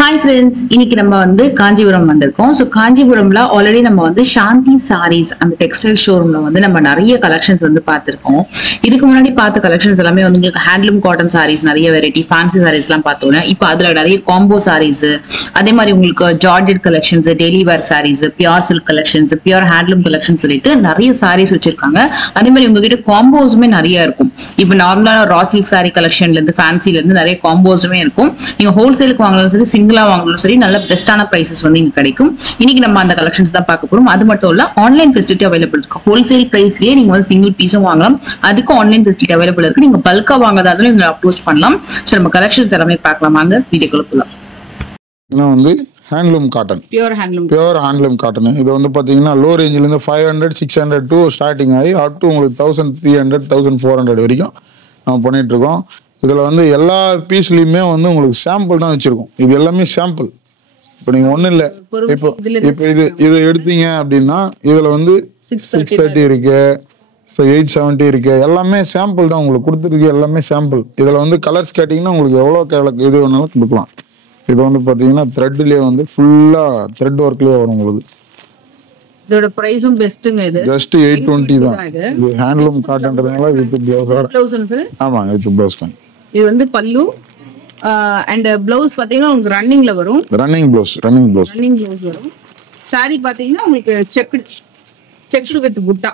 Hi friends, இன்னைக்கு நம்ம வந்து காஞ்சிபுரம் வந்திருக்கோம். ஸோ காஞ்சிபுரம்ல ஆல்ரெடி நம்ம வந்து சாந்தி சாரீஸ் அந்த டெக்ஸ்டைல் ஷோரூம்ல வந்து நம்ம நிறைய கலெக்ஷன்ஸ் வந்து பார்த்திருக்கோம். இதுக்கு முன்னாடி பார்த்த கலெக்ஷன்ஸ் எல்லாமே வந்து உங்களுக்கு ஹேண்ட்லூம் காட்டன் சாரீஸ் நிறைய வெரைட்டி ஃபேன்சி சாரீஸ் எல்லாம் பார்த்தோம். இப்போ அதுல நிறைய காம்போ சாரீஸ், அதே மாதிரி உங்களுக்கு georgette collections, daily wear sarees, pure silk collections, pure handloom collections சொல்லிட்டு நிறைய சாரீஸ் வச்சிருக்காங்க. அதே மாதிரி உங்ககிட்ட காம்போஸுமே நிறைய இருக்கும். இப்போ நார்மலா ரா சில்க் சாரீ கலெக்ஷன்ல இருந்து ஃபேன்சில இருந்து நிறைய காம்போஸுமே இருக்கும். நீங்க ஹோல்சேலுக்கு வாங்கலாம் சரி, சிங்கிளா வாங்கலாம் சரி, நல்ல பெஸ்டான பிரைசஸ் வந்து இங்க கிடைக்கும். இன்னைக்கு நம்ம அந்த கலெக்ஷன்ஸ் தான் பார்க்க போறோம். அது மட்டும் இல்ல, ஆன்லைன் ஃபெசிலிட்டி அவைலபிள் இருக்கு. ஹோல்சேல் பிரைஸ்லயே நீங்க வந்து சிங்கிள் பீஸும் வாங்கலாம். அதுக்கு ஆன்லைன் ஃபெசிலிட்டி அவைலபிள் இருக்கு. நீங்க பல்கா வாங்கறதாலும் நீங்க அப்ரோச் பண்ணலாம். சோ நம்ம கலெக்ஷன்ஸ் எல்லாமே பார்க்கலாம். வாங்க வீடியோக்குள்ள போலாம். இதெல்லாம் வந்து handloom cotton, pure handloom cotton. இது வந்து பாத்தீங்கன்னா லோ ரேஞ்சில இருந்து 500 600 டு ஸ்டார்டிங் ஆகி அப் டு உங்களுக்கு 1300 1400 வரைக்கும் நம்ம பண்ணிட்டு இருக்கோம். இதுல வந்து எல்லா பீஸ்லயுமே வந்து உங்களுக்கு சாம்பிள் தான் வச்சிருக்கோம். இது எல்லாமே சாம்பிள். இப்போ நீங்க ஒண்ணும் இல்ல, இப்போ இது எடுத்தீங்க அப்படின்னா இதுல வந்து 630 இருக்கு, 870 இருக்கு. எல்லாமே சாம்பிள் தான் உங்களுக்கு கொடுத்துருக்கு. எல்லாமே சாம்பிள். இதுல வந்து கலர்ஸ் கேட்டீங்கன்னா உங்களுக்கு எவ்வளவு இது வேணாலும் கொடுக்கலாம். இது வந்து பாத்தீங்கன்னா த்ரெட்லயே வந்து ஃபுல்லா த்ரெட் ஒர்க்லயே வரும் உங்களுக்கு. இதோட பிரைஸும் பெஸ்ட்ங்க. இது ஜஸ்ட் 820 தான். இது ஹேண்ட்லூம் காட்டன்றதுனால வித் ப்ளவுஸோட. ஆமாங்க, வித் ப்ளவுஸ் தான். இது வந்து பல்லு அண்ட் ப்ளவுஸ் பாத்தீங்கன்னா உங்களுக்கு ரன்னிங்ல வரும். ரன்னிங் ப்ளவுஸ் வரும். சாரி பாத்தீங்கன்னா உங்களுக்கு செக்டு வித் புட்டா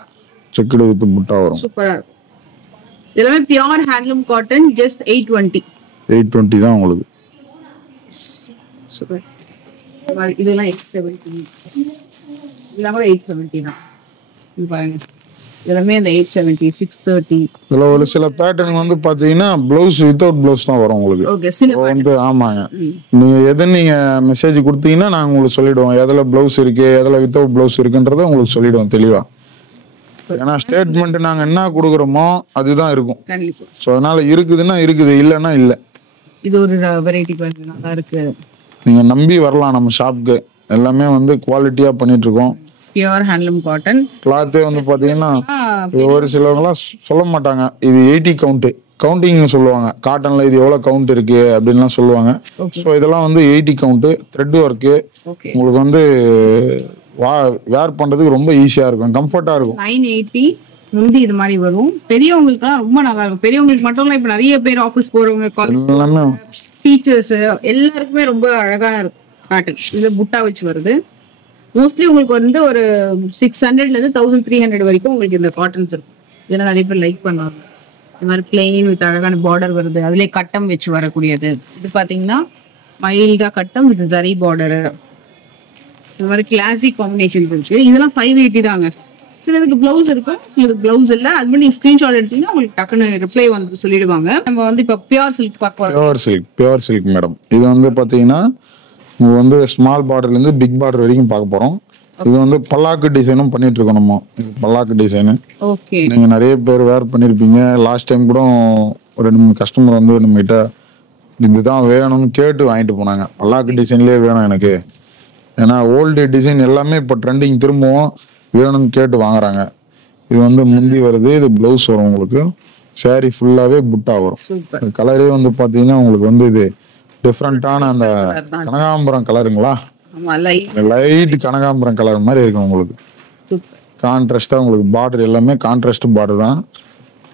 வரும். சூப்பரா இருக்கும். எல்லாமே பியூர் ஹேண்ட்லூம் காட்டன். ஜஸ்ட் 820 தான் உங்களுக்கு. சூப்பர். இதெல்லாம் 870. இதெல்லாம் கூட 870 தான். இது பாருங்க, எல்லாமே அந்த 870 630. இதுல ஒரு சில பேட்டர்ன் வந்து பாத்தீங்கன்னா ப்ளவுஸ் வித்தவுட் ப்ளவுஸ் தான் வரும் உங்களுக்கு. ஓகே, சில வந்து ஆமாங்க. நீங்க மெசேஜ் கொடுத்தீங்கன்னா நாங்க உங்களுக்கு சொல்லிடுவோம் எதுல ப்ளவுஸ் இருக்கு, எதுல வித்தவுட் ப்ளவுஸ் இருக்குன்றத உங்களுக்கு சொல்லிடுவோம் தெளிவா. ஏன்னா ஸ்டேட்மெண்ட் நாங்க என்ன கொடுக்குறோமோ அதுதான் இருக்கும். கண்டிப்பா. சோ அதனால இருக்குதுன்னா இருக்குது, இல்லன்னா இல்ல. இது ஒரு வெரைட்டி பாருங்க, நல்லா இருக்கு. நீங்க நம்பி வரலாம் நம்ம ஷாப்க்கு. எல்லாமே வந்து குவாலிட்டியா பண்ணிட்டு இருக்கோம். பியூர் ஹேண்ட்லூம் காட்டன் கிளாத்தே வந்து பாத்தீங்கன்னா ஒரு சிலவங்கலாம் சொல்ல மாட்டாங்க இது 80 கவுண்டிங் சொல்லுவாங்க. காட்டன்ல இது எவ்வளவு கவுண்ட் இருக்கு அப்படின்லாம் சொல்லுவாங்க. ஸோ இதெல்லாம் வந்து 80 கவுண்ட் த்ரெட் ஒர்க்கு. உங்களுக்கு வந்து வேர் பண்றதுக்கு ரொம்ப ஈஸியா இருக்கும், கம்ஃபர்ட்டா இருக்கும். 980 முந்தி இது மாதிரி வரும். பெரியவங்களுக்குலாம் ரொம்ப நல்லா இருக்கும். பெரியவங்களுக்கு மட்டும் இல்ல, இப்ப நிறைய பேர் ஆபீஸ் போறவங்க, காலேஜ் டீச்சர்ஸ் எல்லாருக்குமே ரொம்ப அழகா இருக்கும் பேட்டர்ன். இதுல புட்டா வச்சு வருது. மோஸ்ட்லி உங்களுக்கு வந்து ஒரு 600ல இருந்து 1300 வரைக்கும் உங்களுக்கு இந்த காட்டன்ஸ் இருக்கும். இதெல்லாம் நிறைய பேர் லைக் பண்ணுவாங்க. இந்த மாதிரி பிளெயின் வித் அழகான பார்டர் வருது. அதுலயே கட்டம் வச்சு வரக்கூடியது. இது பாத்தீங்கன்னா மைல்டா கட்டம் வித் ஜரி பார்டர். இந்த மாதிரி கிளாசிக் காம்பினேஷன் இருக்கு. இதெல்லாம் 580 தாங்க. சிலதுக்கு பிளவுஸ் இருக்கும், சிலதுக்கு பிளவுஸ் இல்ல. அது மாதிரி நீங்க ஸ்கிரீன்ஷாட் எடுத்தீங்கன்னா உங்களுக்கு டக்குன்னு ரிப்ளை வந்து சொல்லிடுவாங்க. நம்ம வந்து இப்ப பியூர் சில்க் பார்க்க பியூர் சில்க் மேடம். இது வந்து பாத்தீங்கன்னா உங்களுக்கு வந்து ஸ்மால் பார்டர்ல இருந்து பிக் பார்டர் வரைக்கும் பார்க்க போறோம். இது வந்து பல்லாக்கு டிசைனும் பண்ணிட்டு இருக்கோம் நம்ம. பல்லாக்கு டிசைன் நீங்க நிறைய பேர் வேர் பண்ணிருப்பீங்க. லாஸ்ட் டைம் கூட ஒரு 2 கஸ்டமர் வந்து நம்ம கிட்ட இதுதான் வேணும்னு கேட்டு வாங்கிட்டு போனாங்க. பல்லாக்கு டிசைன்லயே வேணும் எனக்கு, ஏன்னா ஓல்டு டிசைன் எல்லாமே இப்போ ட்ரெண்டிங் திரும்பவும் வேணும்னு கேட்டு வாங்குறாங்க. இது வந்து முந்தி வருது, இது பிளவுஸ் வரும் உங்களுக்கு. சாரி ஃபுல்லாவே புட்டா வரும். கலரே வந்து பாத்தீங்கன்னா உங்களுக்கு வந்து இது டிஃப்ரெண்டான அந்த கனகாம்பரம் கலருங்களா, லைட் கனகாம்பரம் கலர் மாதிரி இருக்கும் உங்களுக்கு. கான்ட்ராஸ்டா உங்களுக்கு பார்டர் எல்லாமே கான்ட்ராஸ்ட் பார்டர் தான்.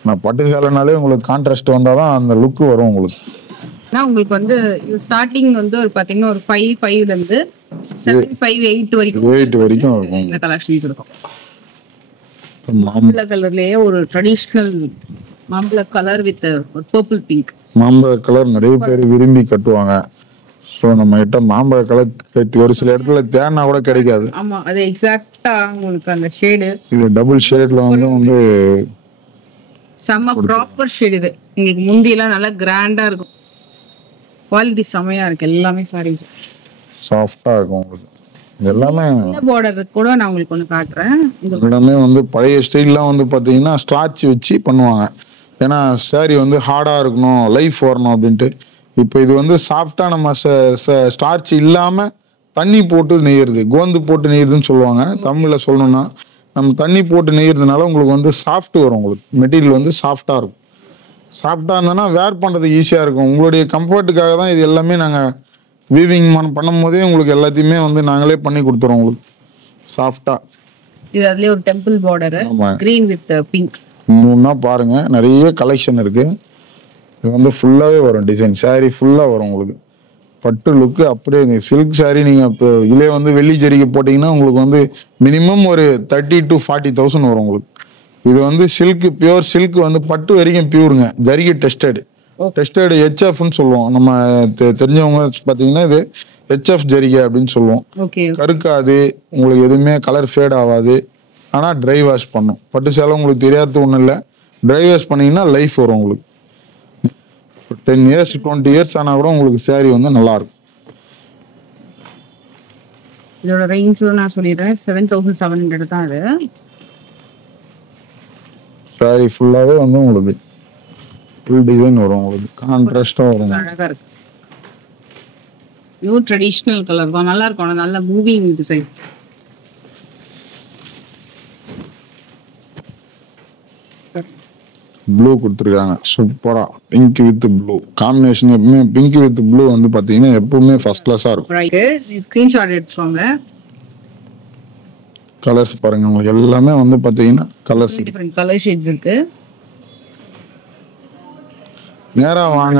நான் பட்டு சேலைனாலே உங்களுக்கு கான்ட்ராஸ்ட் வந்தாதான் அந்த லுக் வரும் உங்களுக்கு. உங்களுக்கு வந்து ஸ்டார்டிங் வந்து ஒரு பாத்தீங்கன்னா ஒரு 5.5ல இருந்து 7.5 8 வரைக்கும் இருக்கும். இந்த கலெக்ஷன்ஸ் இருக்கும். மாம்பழ கலர்லயே ஒரு ட்ரெடிஷனல் மாம்பழ கலர் வித் ஒரு பர்பிள் பிங்க். மாம்பழ கலர் நிறைய பேர் விரும்பி கட்டுவாங்க. ஸோ நம்ம கிட்ட மாம்பழ கலர் ஒரு சில இடத்துல தேனா கூட கிடைக்காது. ஆமா, அது எக்ஸாக்ட்டா உங்களுக்கு அந்த ஷேடு. இது டபுள் ஷேட்ல வந்து செம்ம ப்ராப்பர் ஷேட். இது உங்களுக்கு முந்தி எல்லாம் நல்லா கிராண்டா இருக்கும். குவாலிட்டி செமையா இருக்கு. எல்லாமே சாரீஸ் சாஃப்டா இருக்கும் உங்களுக்கு. எல்லாமே பார்டர் கூட நான் உங்களுக்கு ஒன்று காட்டுறேன். எல்லாமே வந்து பழைய ஸ்டைல்லாம் வந்து பாத்தீங்கன்னா ஸ்டார்ச் வச்சு பண்ணுவாங்க. ஏன்னா சாரி வந்து ஹார்டா இருக்கணும், லைஃப் வரணும் அப்படின்ட்டு. இப்போ இது வந்து சாஃப்டா நம்ம ஸ்டார்ச் இல்லாம தண்ணி போட்டு நெய்யறது, கோந்து போட்டு நெய்யறதுன்னு சொல்லுவாங்க தமிழ்ல சொல்லணும்னா. நம்ம தண்ணி போட்டு நெய்யறதுனால உங்களுக்கு வந்து சாஃப்ட் வரும். உங்களுக்கு மெட்டீரியல் வந்து சாஃப்டா இருக்கும். சாஃப்டா இருந்ததுன்னா வேர் பண்றதுக்கு ஈஸியா இருக்கும். உங்களுடைய கம்ஃபர்ட்டுக்காக தான் இது எல்லாமே நாங்க வீவிங் பண்ணும் போதே உங்களுக்கு எல்லாத்தையுமே வந்து நாங்களே பண்ணி கொடுத்துறோம் உங்களுக்கு சாஃப்டா. இது அதுலயே ஒரு temple border green with pink. மூணுனா பாருங்க நிறைய கலெக்ஷன் இருக்கு. இது வந்து ஃபுல்லாவே வரும் டிசைன், saree ஃபுல்லா வரும் உங்களுக்கு. பட்டு லுக்கு அப்படியே சில்க் saree நீங்க இப்போ இதுலேயே வந்து வெள்ளி ஜரிகை போட்டீங்கன்னா உங்களுக்கு வந்து மினிமம் ஒரு 30,000 to 40,000 வரும் உங்களுக்கு. இது வந்து சில்க், பியூர் சில்க் வந்து பட்டு வரைக்கும் பியூருங்க. ஜரிகை டெஸ்டட் ஹெச்எஃப்னு சொல்லுவோம் நம்ம தெரிஞ்சவங்க பார்த்தீங்கன்னா. இது ஹெச்எஃப் ஜரிகை அப்படின்னு சொல்லுவோம். கருக்காது உங்களுக்கு, எதுவுமே கலர் ஃபேட் ஆகாது. ஆனால் ட்ரை வாஷ் பண்ணும். பட்டு சேலை உங்களுக்கு தெரியாத ஒன்றும் இல்லை, ட்ரை வாஷ் பண்ணீங்கன்னா லைஃப் வரும் உங்களுக்கு. 10 years 20 years ஆனா கூட உங்களுக்கு saree வந்து நல்லா இருக்கும். இதோட ரேஞ்ச் நான் சொல்லிடுறேன், 7,700 தான் இது. saree ஃபுல்லாவே வந்து உங்களுக்கு ஃபுல் டிசைன் வரும் உங்களுக்கு, கான்ட்ராஸ்டா வரும். அழகா இருக்கு. நியூ ட்ரெடிஷனல் கலர் தான், நல்லா இருக்கும். நல்ல மூவிங் டிசைன். ப்ளூ கொடுத்துருக்காங்க சூப்பரா, பிங்க் வித் ப்ளூ காம்பினேஷன். எப்பவுமே பிங்க் வித் ப்ளூ வந்து பாத்தீங்கன்னா எப்பவுமே ஃபர்ஸ்ட் கிளாஸா இருக்கும். ஸ்கிரீன்ஷாட் எடுத்துக்கோங்க. கலர்ஸ் பாருங்க உங்களுக்கு எல்லாமே வந்து பாத்தீங்கன்னா கலர்ஸ், டிஃபரண்ட் கலர் ஷேட்ஸ் இருக்கு. நேரா வாங்க,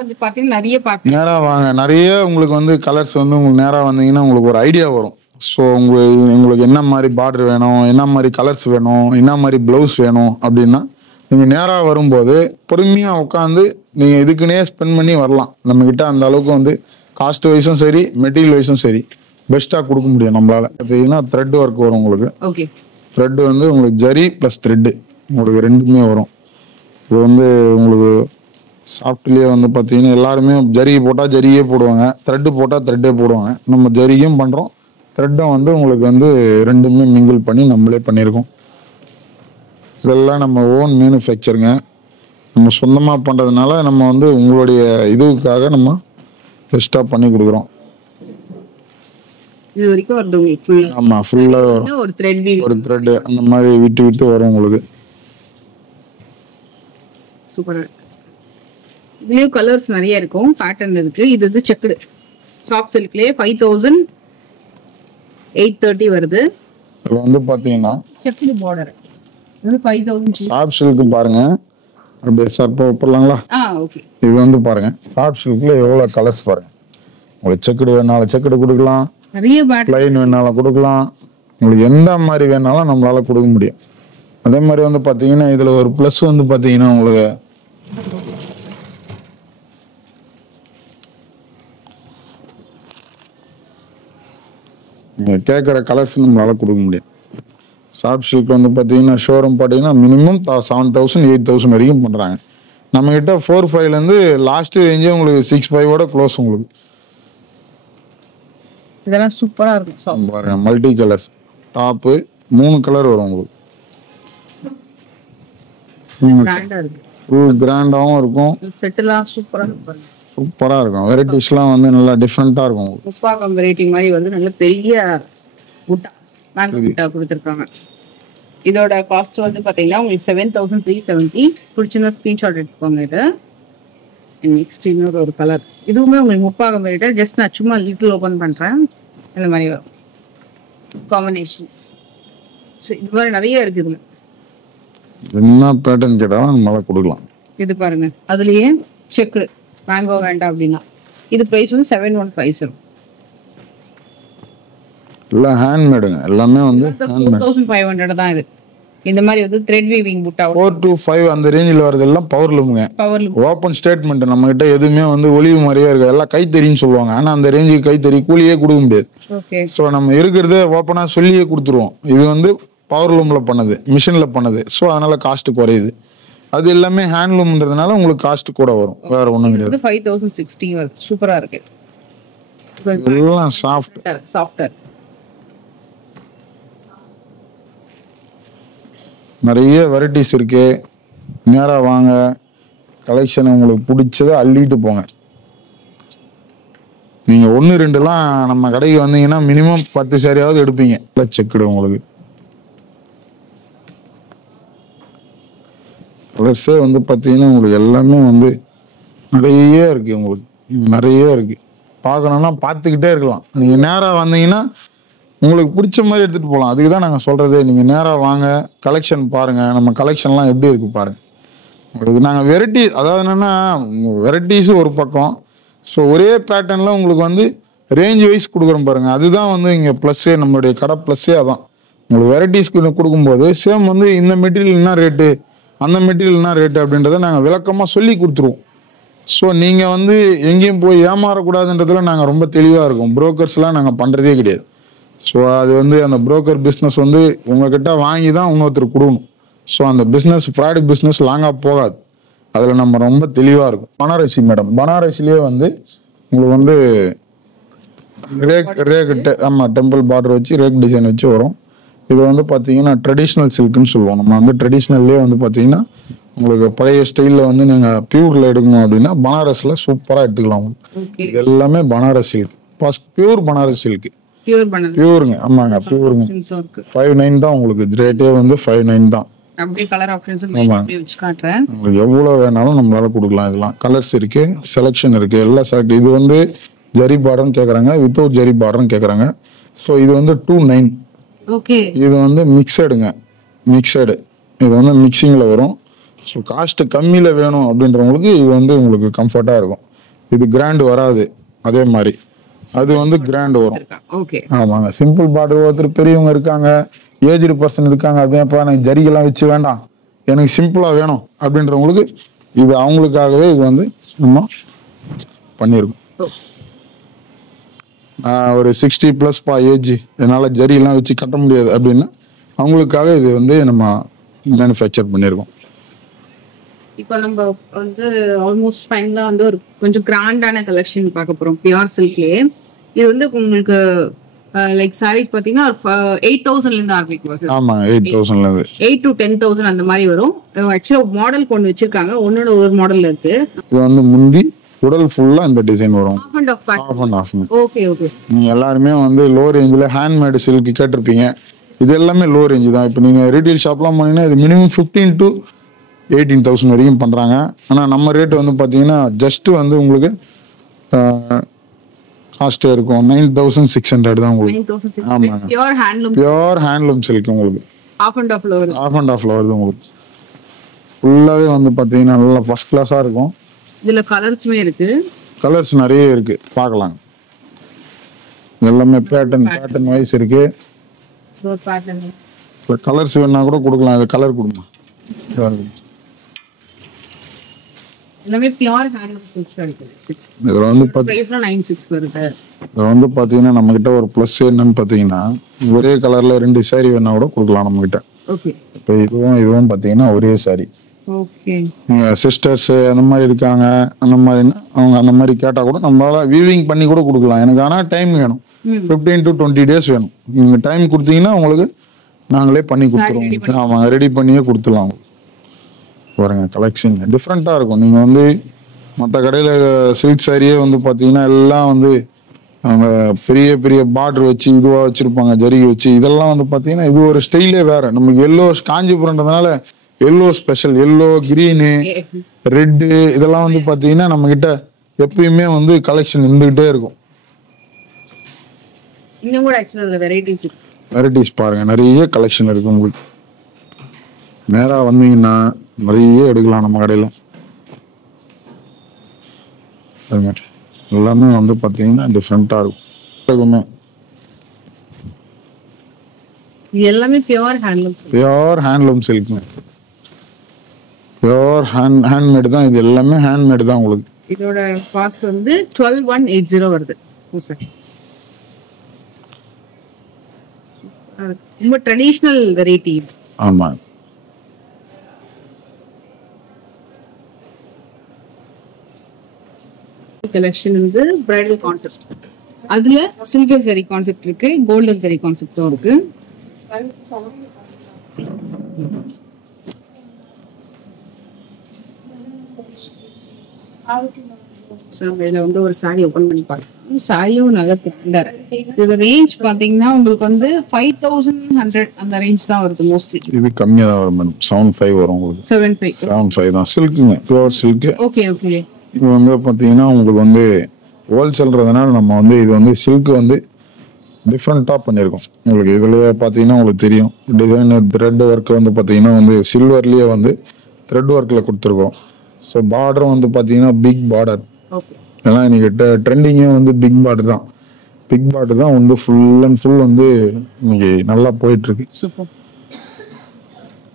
வந்து பாத்தீங்கன்னா நிறைய பார்க்க நேரா வாங்க, நிறைய உங்களுக்கு வந்து கலர்ஸ் வந்து உங்களுக்கு நேரா வந்தீங்கன்னா உங்களுக்கு ஒரு ஐடியா வரும். ஸோ உங்களுக்கு என்ன மாதிரி பார்டர் வேணும், என்ன மாதிரி கலர்ஸ் வேணும், என்ன மாதிரி பிளவுஸ் வேணும் அப்படின்னா நீங்கள் நேராக வரும்போது பொறுமையாக உட்காந்து நீங்கள் இதுக்குன்னே ஸ்பெண்ட் பண்ணி வரலாம். நம்மக்கிட்ட அந்த அளவுக்கு வந்து காஸ்ட் வைஸும் சரி, மெட்டீரியல் வைஸும் சரி பெஸ்ட்டாக கொடுக்க முடியும் நம்மளால. பார்த்தீங்கன்னா த்ரெட் ஒர்க் வரும் உங்களுக்கு. ஓகே, த்ரெட் வந்து உங்களுக்கு ஜரி ப்ளஸ் த்ரெட்டு உங்களுக்கு ரெண்டுமே வரும். இது வந்து உங்களுக்கு சாஃப்ட்லேயே வந்து பார்த்தீங்கன்னா எல்லாருமே ஜரிகை போட்டால் ஜரியே போடுவாங்க, த்ரெட்டு போட்டால் த்ரெட்டே போடுவாங்க. நம்ம ஜரியும் பண்ணுறோம், த்ரெட்டும் வந்து உங்களுக்கு வந்து ரெண்டுமே மிங்கிள் பண்ணி நம்மளே பண்ணியிருக்கோம். இதெல்லாம் நம்ம ஓன் மேனுஃபேக்சருங்க. நம்ம சொந்தமாக பண்ணுறதுனால நம்ம வந்து உங்களுடைய இதுக்காக நம்ம பெஸ்ட்டாக பண்ணி கொடுக்குறோம். இது வரைக்கும் வருது உங்களுக்கு ஃபுல். ஆமாம், ஃபுல்லாக வரும். ஒரு த்ரெட் அந்த மாதிரி விட்டு விட்டு வரும் உங்களுக்கு. சூப்பரா இருக்கு. இதுலயும் கலர்ஸ் நிறைய இருக்கும், பேட்டர்ன் இருக்கு. இது வந்து செக்குடு சாஃப்ட் சில்க்லயே 5,830 வருது. இது வந்து பார்த்தீங்கன்னா செக்குடு பார்டர் இது 5,000. சாஃப்ட் சில்க் பாருங்க, அப்படியே சர்ப்ப போடலாங்களா? ஓகே. இது வந்து பாருங்க சாஃப்ட் சில்க்ல எவ்வளோ கலர்ஸ் பாருங்க. உங்களுக்கு செக்குடு வேணாலும் செக்குடு கொடுக்கலாம், நிறைய பேட்டர்ன் ப்ளைன் வேணாலும் கொடுக்கலாம், உங்களுக்கு எந்த மாதிரி வேணாலும் நம்மளால கொடுக்க முடியும். அதே மாதிரி வந்து பார்த்தீங்கன்னா இதுல ஒரு ப்ளஸ் வந்து பார்த்தீங்கன்னா உங்களுக்கு நீங்கள் கேட்குற கலர்ஸ் நம்மளால கொடுக்க முடியும். சாஃப்ட் சில்க் வந்து பார்த்தீங்கன்னா ஷோரூம் பார்த்தீங்கன்னா மினிமம் 7,000 8,000 வரைக்கும் பண்ணுறாங்க. நம்மக்கிட்ட 4,500 லாஸ்ட் ரேஞ்சே உங்களுக்கு 6,500 க்ளோஸ் உங்களுக்கு. இதெல்லாம் சூப்பரா இருக்கும். பாருங்க மல்டி கலர்ஸ் டாப்பு 3 கலர் வரும் உங்களுக்கு. ஃபுல் கிராண்டாகவும் இருக்கும், செட்டெல்லாம் சூப்பரா இருக்கும். சூப்பரா இருக்கும். வெரைட்டிஸ்லாம் வந்து நல்லா டிஃப்ரெண்டா இருக்கும். முப்பாக்கம் வெரைட்டி மாதிரி வந்து நல்ல பெரிய புட்டா மேங்கோ புட்டா கொடுத்துருக்காங்க. இதோட காஸ்ட் வந்து பாத்தீங்கன்னா உங்களுக்கு 7,370. பிடிச்சிருந்தா ஸ்கிரீன்ஷாட் எடுத்துக்கோங்க. இது நெக்ஸ்ட் இன்னொரு ஒரு கலர், இதுவுமே உங்களுக்கு முப்பாக்கம் வெரைட்டி. ஜஸ்ட் நான் சும்மா லிட்டில் ஓப்பன் பண்றேன். இந்த மாதிரி வரும் காம்பினேஷன். ஸோ இது மாதிரி நிறைய இருக்கு. இதுல என்ன பேட்டர்ன் கேட்டாலும் நம்மளால கொடுக்கலாம். இது பாருங்க, அதுலயே செக்கு மேங்கோ வேண்டாம் அப்படின்னா இது பிரைஸ் வந்து 715 வரும். எல்லாம் ஹேண்ட்மேடுங்க, எல்லாமே வந்து 4,500 தான். இது இந்த மாதிரி வந்து த்ரெட் வீவிங் புட்டா 4 to 5 அந்த ரேஞ்சில் வரதெல்லாம் பவர்லூமுங்க. Open statement. நம்ம கிட்ட எதுவுமே வந்து ஒளிவு மாதிரியே இருக்கு, எல்லாம் கைத்தறின்னு சொல்லுவாங்க. ஆனா அந்த ரேஞ்சுக்கு கைத்தறி கூலியே கொடுக்க முடியாது. ஸோ நம்ம இருக்கிறத ஓப்பனா சொல்லியே கொடுத்துருவோம். இது வந்து பவர்லூம்ல பண்ணது, மிஷின்ல பண்ணது. ஸோ அதனால காஸ்ட் குறையுது. அது எல்லாமே ஹேண்ட்லூம்ன்றதுனால உங்களுக்கு காஸ்ட் கூட வரும், வேற ஒண்ணும் கிடையாது. 5,060 வருது. சூப்பரா இருக்கு. எல்லாம் சாஃப்டர் நிறைய வெரைட்டிஸ் இருக்கு. நேரா வாங்க, கலெக்ஷன் உங்களுக்கு பிடிச்சதை அள்ளிட்டு போங்க. நீங்க 1 2லாம் நம்ம கடைக்கு வந்தீங்கன்னா மினிமம் 10 சாரியாவது எடுப்பீங்க. செக்குடு உங்களுக்கு கலர்ஸே வந்து பார்த்தீங்கன்னா உங்களுக்கு எல்லாமே வந்து நிறைய இருக்கு. உங்களுக்கு நிறைய இருக்கு, பார்க்கணும்னா பார்த்துக்கிட்டே இருக்கலாம். நீங்க நேரா வந்தீங்கன்னா உங்களுக்கு பிடிச்ச மாதிரி எடுத்துட்டு போகலாம். அதுக்கு தான் நாங்கள் சொல்றது, நீங்க நேரா வாங்க, கலெக்ஷன் பாருங்க, நம்ம கலெக்ஷன்லாம் எப்படி இருக்கு பாருங்க. உங்களுக்கு நாங்கள் வெரைட்டி, அதாவது என்னன்னா வெரைட்டிஸ் ஒரு பக்கம், ஸோ ஒரே பேட்டர்ன்ல உங்களுக்கு வந்து ரேஞ்ச் வைஸ் கொடுக்குறோம் பாருங்க. அதுதான் வந்து இங்கே ப்ளஸ்ஸே, நம்மளுடைய கடை ப்ளஸ்ஸே அதான். உங்களுக்கு வெரைட்டிஸ் கொடுக்கும்போது சேம் வந்து இந்த மெட்டீரியல் என்ன ரேட்டு, அந்த மெட்டீரியல் என்ன ரேட்டு அப்படின்றத நாங்கள் விளக்கமாக சொல்லி கொடுத்துருவோம். ஸோ நீங்கள் வந்து எங்கேயும் போய் ஏமாறக்கூடாதுன்றதுல நாங்கள் ரொம்ப தெளிவாக இருக்கோம். புரோக்கர்ஸ்லாம் நாங்கள் பண்ணுறதே கிடையாது. ஸோ அது வந்து அந்த புரோக்கர் பிஸ்னஸ் வந்து உங்ககிட்ட வாங்கி தான் இன்னொருத்தர் கொடுக்கணும். ஸோ அந்த பிஸ்னஸ் ஃப்ராட் பிஸ்னஸ் லாங்காக போகாது. அதில் நம்ம ரொம்ப தெளிவாக இருக்கும். பனாரசி மேடம், பனாரசிலேயே வந்து உங்களுக்கு வந்து ரேக் ஆமாம் டெம்பிள் பார்டர் வச்சு ரேக் டிசைன் வச்சு வரும். இது வந்து பார்த்தீங்கன்னா ட்ரெடிஷ்னல் சில்க்குன்னு சொல்லுவோம். நம்ம வந்து ட்ரெடிஷ்னல்லே வந்து பார்த்தீங்கன்னா உங்களுக்கு பழைய ஸ்டைலில் வந்து நீங்கள் பியூரில் எடுக்கணும் அப்படின்னா பனாரஸில் சூப்பராக எடுத்துக்கலாம். இது எல்லாமே Banaras silk, first pure Banaras silk, பியூருங்க. ஆமாங்க பியூருங்க. 5,900 தான் உங்களுக்கு ரேட்டே வந்து 5,900 தான். அப்படியே கலர் ஆப்ஷன்ஸ் வச்சு காட்டுறேன். உங்களுக்கு எவ்வளவு வேணாலும் நம்மளால கொடுக்கலாம். இதெல்லாம் கலர்ஸ் இருக்கு, செலெக்ஷன் இருக்கு, எல்லாம் செலக்ட். இது வந்து ஜரி பார்டர்னு கேக்குறாங்க, வித்தவுட் ஜரி பார்டர்னு கேக்குறாங்க. ஸோ இது வந்து 2,900. ஓகே. இது வந்து மிக்சடுங்க, மிக்சடு. இது வந்து மிக்சிங்ல வரும். ஸோ காஸ்ட் கம்மியில வேணும் அப்படின்றவங்களுக்கு இது வந்து உங்களுக்கு கம்ஃபர்ட்டா இருக்கும். இது கிராண்ட் வராது. அதே மாதிரி அது வந்து கிராண்ட் வரும். ஆமாங்க. சிம்பிள் பார்டர் ஒருத்தர் பெரியவங்க இருக்காங்க, ஏஜ்டு பர்சன் இருக்காங்க, அப்படியேப்பா எனக்கு ஜரிகெல்லாம் வச்சு வேண்டாம், எனக்கு சிம்பிளா வேணும் அப்படின்றவங்களுக்கு இது அவங்களுக்காகவே இது வந்து நம்ம பண்ணியிருக்கோம். ஒரு 60+ ஏஜ், என்னால் ஜரியெல்லாம் வச்சு கட்ட முடியாது அப்படின்னா அவங்களுக்காக இது வந்து நம்ம மேனுஃபேக்சர் பண்ணியிருக்கோம். இப்போ நம்ம வந்து ஆல்மோஸ்ட் ஃபைனலா வந்து ஒரு கொஞ்சம் கிராண்டான கலெக்ஷன் பார்க்க போறோம் பியூர் சில்க்லயே. இது வந்து உங்களுக்கு லைக் சாரீஸ் பாத்தீங்கன்னா 8,000ல இருந்து ஆரம்பிக்கும். ஆமா 8,000ல இருந்து 8 to 10,000 அந்த மாதிரி வரும். ஆக்சுவலா மாடல் கொண்டு வச்சிருக்காங்க, ஒன்னோட ஒரு மாடல்ல இருக்கு. இது வந்து முந்தி உடல் ஃபுல்லா இந்த டிசைன் வரும். Half and half. Okay okay. நீங்க எல்லாருமே வந்து லோ ரேஞ்சில் ஹேண்ட்மேட் சில்க் கேட்டிருப்பீங்க. இது எல்லாமே லோ ரேஞ்சு தான். இப்போ நீங்க ரீட்டைல் ஷாப்லாம் போனீங்கன்னா இது மினிமம் 15,000 to 18,000 வரைக்கும் பண்றாங்க. ஆனா நம்ம ரேட் வந்து பாத்தீங்கன்னா ஜஸ்ட் வந்து உங்களுக்கு காஸ்டே இருக்கும் 9,600 தான் உங்களுக்கு. ஆமாங்க. பியூர் ஹேண்ட்லூம் சில்க் உங்களுக்கு ஆஃப் அண்ட் ஆஃப்ல வருது உங்களுக்கு. ஃபுல்லாவே வந்து பாத்தீங்கன்னா நல்லா ஃபர்ஸ்ட் கிளாஸா இருக்கும். இதுல கலர்ஸ்மே இருக்கு, கலர்ஸ் நிறைய இருக்கு, பார்க்கலாம். எல்லாமே பேட்டர்ன் வைஸ் இருக்கு. கலர்ஸ் வேணா கூட கொடுக்கலாம். இது கலர் கொடுமா. எல்லாமே பியூர் ஹேண்ட்லூம் சில்க்ஸ் இருக்கு. இதுல வந்து பிரைஸ்ல 96 வருது. இது வந்து பாத்தீங்கன்னா நம்ம கிட்ட ஒரு ப்ளஸ் என்னன்னு பாத்தீங்கன்னா ஒரே கலர்ல 2 சாரி வேணா கூட கொடுக்கலாம் நம்ம கிட்ட. ஓகே. இப்போ இதுவும் பாத்தீங்கன்னா ஒரே சாரி. ஓகே. நீங்க சிஸ்டர்ஸ் அந்த மாதிரி இருக்காங்க, அந்த மாதிரினா அவங்க அந்த மாதிரி கேட்டா கூட நம்மளால வீவிங் பண்ணி கூட கொடுக்கலாம். எனக்கு ஆனா டைம் வேணும், 15 to 20 days வேணும். நீங்க டைம் கொடுத்தீங்கன்னா உங்களுக்கு நாங்களே பண்ணி கொடுத்துருவோம். ஆமா ரெடி பண்ணியே கொடுத்துடலாம். பாருங்க கலெக்ஷன் டிஃப்ரெண்டா இருக்கும். நீங்க வந்து மற்ற கடையில சில்க் சாரியே வந்து பாத்தீங்கன்னா எல்லாம் வந்து அவங்க பெரிய பெரிய பார்டர் வச்சு இதுவா வச்சிருப்பாங்க, ஜரிகை வச்சு. இதெல்லாம் வந்து பாத்தீங்கன்னா இது ஒரு ஸ்டைலே வேற. நமக்கு எல்லோ காஞ்சிபுரம்ன்றதுனால yellow special, yellow green red இதெல்லாம் வந்து பாத்தீங்கன்னா நம்ம கிட்ட எப்பயுமே வந்து கலெக்ஷன் இருந்துகிட்டே இருக்கும். இன்னும் கூட ஆக்சுவலா வெரைட்டிஸ் பாருங்க, நிறைய கலெக்ஷன் இருக்கு உங்களுக்கு. நேரா வந்தீங்கன்னா நிறைய எடுக்கலாம் நம்ம கடையில. எல்லாமே வந்து பாத்தீங்கன்னா டிஃப்ரெண்டா இருக்கும். எல்லாமே பியூர் ஹேண்ட்லூம் சில்க்ங்க. பியூர் ஹேண்ட்மேட் தான். இது எல்லாமே ஹேண்ட்மேட் தான் உங்களுக்கு. இதோட காஸ்ட் வந்து 12,180 வருது. ரொம்ப ட்ரெடிஷனல் வெரைட்டி. ஆமா. கலெக்ஷன் வந்து பிரைடல் கான்செப்ட். அதுல சில்வர் சரி கான்செப்ட் இருக்கு, கோல்டன் சரி கான்செப்டும் இருக்கு. இதுல வந்து ஒரு சாரி ஓபன் பண்ணி பாருங்க. சாரியும் நல்ல திண்டர். இதோட ரேஞ்ச் பாத்தீங்கன்னா உங்களுக்கு வந்து 5,100 அந்த ரேஞ்ச் தான் வருது மோஸ்ட்லி. இது கம்மியா தான் வரும் மேடம். 7,500 வரும் உங்களுக்கு. 7,500 தான். சில்க்குங்க, பியூர் சில்க். Okay okay. இது வந்து பாத்தீங்கன்னா உங்களுக்கு வந்து ஹோல்சேல்ன்றதுனால நம்ம வந்து இது வந்து சில்க் வந்து டிஃப்ரெண்ட்டாக பண்ணியிருக்கோம். உங்களுக்கு இதுலேயே பார்த்தீங்கன்னா உங்களுக்கு தெரியும் டிசைன் த்ரெட் ஒர்க் வந்து பார்த்தீங்கன்னா வந்து சில்வர்லேயே வந்து த்ரெட் ஒர்க்கில் கொடுத்துருக்கோம். ஸோ பார்டரும் வந்து பார்த்தீங்கன்னா பிக் பார்டர். ஏன்னா இன்னைக்கு ட்ரெண்டிங்கே வந்து பிக் பார்டர் தான். பிக் பார்டர் தான் வந்து ஃபுல் அண்ட் ஃபுல் வந்து இன்னைக்கு நல்லா போயிட்டுருக்கு.